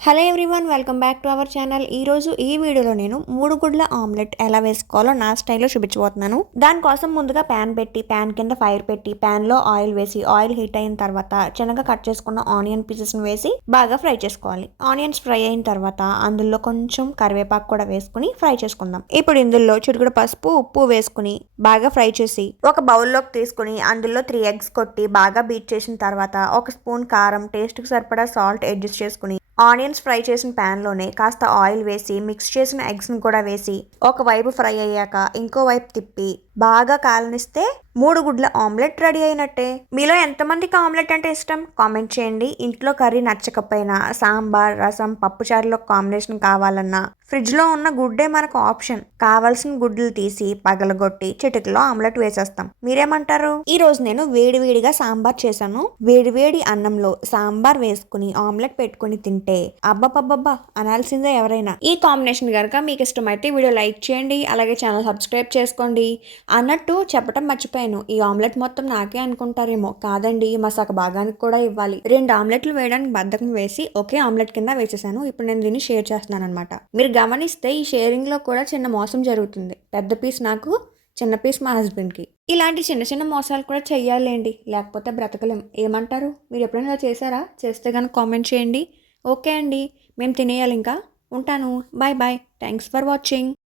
Hello everyone, welcome back to our channel. ఈరోజు ఈ వీడియోలో నేను 3 గుడ్ల ఆమ్లెట్ ఎలా వేసుకోవాలో నా స్టైల్లో చూపించబోతున్నాను. దానికోసం ముందుగా ప్యాన్ పెట్టి ప్యాన్ కింద ఫైర్ పెట్టి ప్యాన్లో ఆయిల్ వేసి ఆయిల్ హీట్ అయిన తర్వాత చిన్నగా కట్ చేసుకున్న ఆనియన్ పీసెస్ని వేసి బాగా ఫ్రై చేసుకోవాలి. ఆనియన్స్ ఫ్రై అయిన తర్వాత అందులో కొంచెం కరివేపాకు కూడా వేసుకుని ఫ్రై చేసుకుందాం. ఇప్పుడు ఇందులో చిటికెడు పసుపు, ఉప్పు వేసుకుని బాగా ఫ్రై చేసి ఒక బౌల్లోకి తీసుకుని అందులో 3 ఎగ్స్ కొట్టి బాగా బీట్ చేసిన తర్వాత ఒక స్పూన్ కారం, టేస్ట్కి సరిపడా సాల్ట్ అడ్జస్ట్ చేసుకుని ఆనియన్స్ ఫ్రై చేసిన ప్యాన్ లోనే కాస్త ఆయిల్ వేసి మిక్స్ చేసిన ఎగ్స్ ని కూడా వేసి ఒక వైపు ఫ్రై అయ్యాక ఇంకో వైపు తిప్పి బాగా కాలనిస్తే 3 గుడ్ల ఆమ్లెట్ రెడీ అయినట్టే. మీలో ఎంతమందికి ఆమ్లెట్ అంటే ఇష్టం కామెంట్ చేయండి. ఇంట్లో కర్రీ నచ్చకపోయినా సాంబార్, రసం, పప్పుచారులో కాంబినేషన్ కావాలన్నా ఫ్రిడ్జ్ లో ఉన్న గుడ్డే మనకు ఆప్షన్. కావాల్సిన గుడ్లు తీసి పగలగొట్టి చిటికలో ఆమ్లెట్ వేసేస్తాం. మీరేమంటారు? ఈ రోజు నేను వేడివేడిగా సాంబార్ చేశాను. వేడివేడి అన్నంలో సాంబార్ వేసుకుని ఆమ్లెట్ పెట్టుకుని తింటే అబ్బబ్బబ్బబ్బా అనాల్సిందే ఎవరైనా. ఈ కాంబినేషన్ కనుక మీకు ఇష్టమైతే వీడియో లైక్ చేయండి, అలాగే ఛానల్ సబ్స్క్రైబ్ చేసుకోండి. అన్నట్టు చెప్పడం మర్చిపోయాను, ఈ ఆమ్లెట్ మొత్తం నాకే అనుకుంటారేమో. కాదండి, మా సగ భాగానికి కూడా ఇవ్వాలి. 2 ఆమ్లెట్లు వేయడానికి బద్ధకం వేసి ఒకే ఆమ్లెట్ కింద వేసేసాను. ఇప్పుడు నేను దీన్ని షేర్ చేస్తున్నాను అనమాట. మీరు గమనిస్తే ఈ షేరింగ్ లో కూడా చిన్న మోసం జరుగుతుంది. పెద్ద పీస్ నాకు, చిన్న పీస్ మా హస్బెండ్కి. ఇలాంటి చిన్న చిన్న మోసాలు కూడా చెయ్యాలండి, లేకపోతే బ్రతకలేం. ఏమంటారు? మీరు ఎప్పుడైనా ఇలా చేశారా? చేస్తే కనుక కామెంట్ చేయండి. ఓకే అండి, మేము తినేయాలి ఇంకా. ఉంటాను. Bye bye. Thanks for watching.